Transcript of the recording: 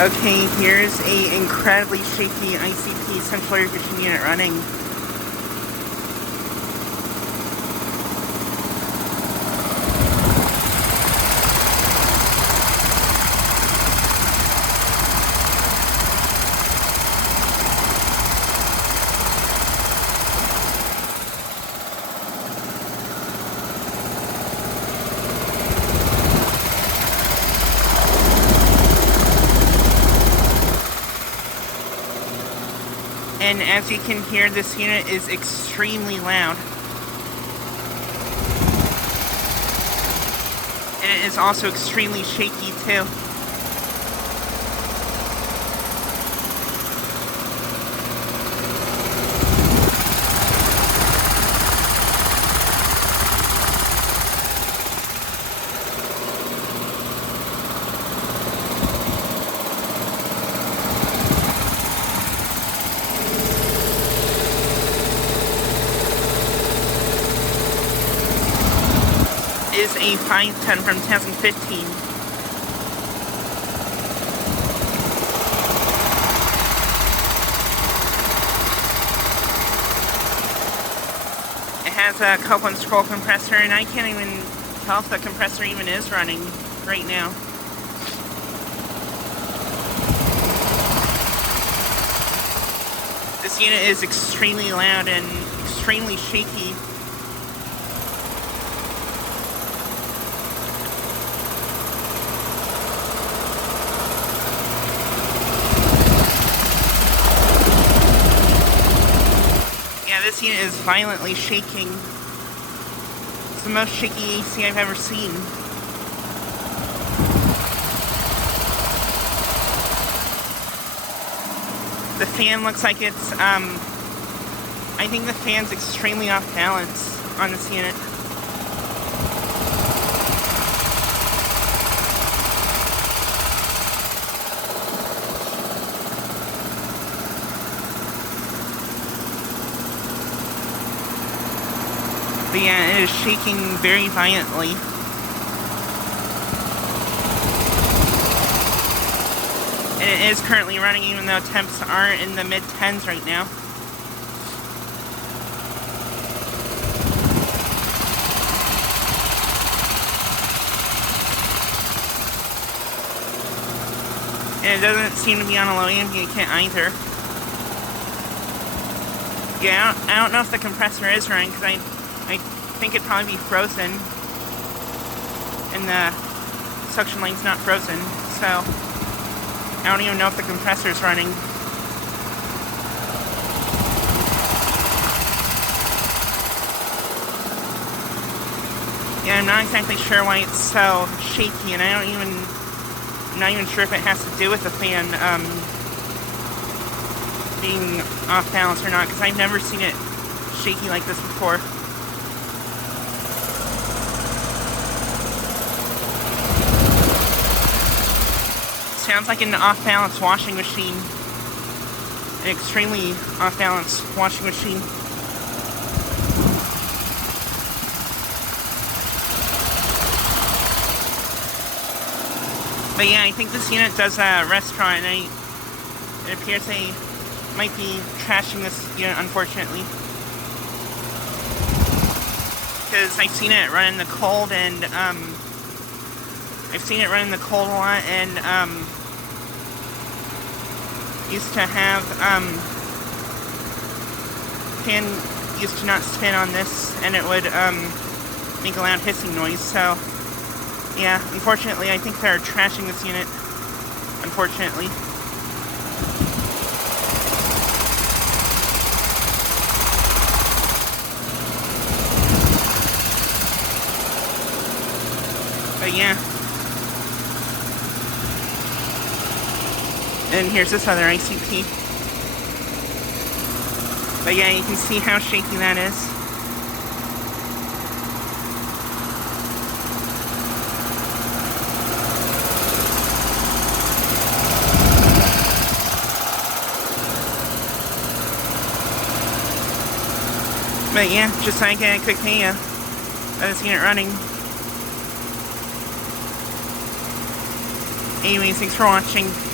Okay, here's a incredibly shaky ICP central air conditioning unit running. And as you can hear, this unit is extremely loud. And it is also extremely shaky too. Is a 510 from 2015. It has a couple and scroll compressor, and I can't even tell if the compressor even is running right now. This unit is extremely loud and extremely shaky. This unit is violently shaking. It's the most shaky AC I've ever seen. The fan looks like it's, I think the fan's extremely off balance on this unit. But yeah, it is shaking very violently. And it is currently running even though temps are in the mid-10s right now. And it doesn't seem to be on a low ambient kit either. Yeah, I don't know if the compressor is running because I think it'd probably be frozen, and the suction line's not frozen, so I don't even know if the compressor's running. Yeah, I'm not exactly sure why it's so shaky, and I'm not even sure if it has to do with the fan being off balance or not, because I've never seen it shaky like this before. Sounds like an off-balance washing machine. An extremely off-balance washing machine. But yeah, I think this unit does a restaurant, and it appears they might be trashing this unit, unfortunately. Because I've seen it run in the cold, and I've seen it run in the cold a lot, and used to have fan used to not spin on this, and it would make a loud hissing noise. So yeah, unfortunately I think they're trashing this unit, unfortunately. But yeah. And here's this other ICP. But yeah, you can see how shaky that is. But yeah, just like a quick video of this unit running. Anyways, thanks for watching.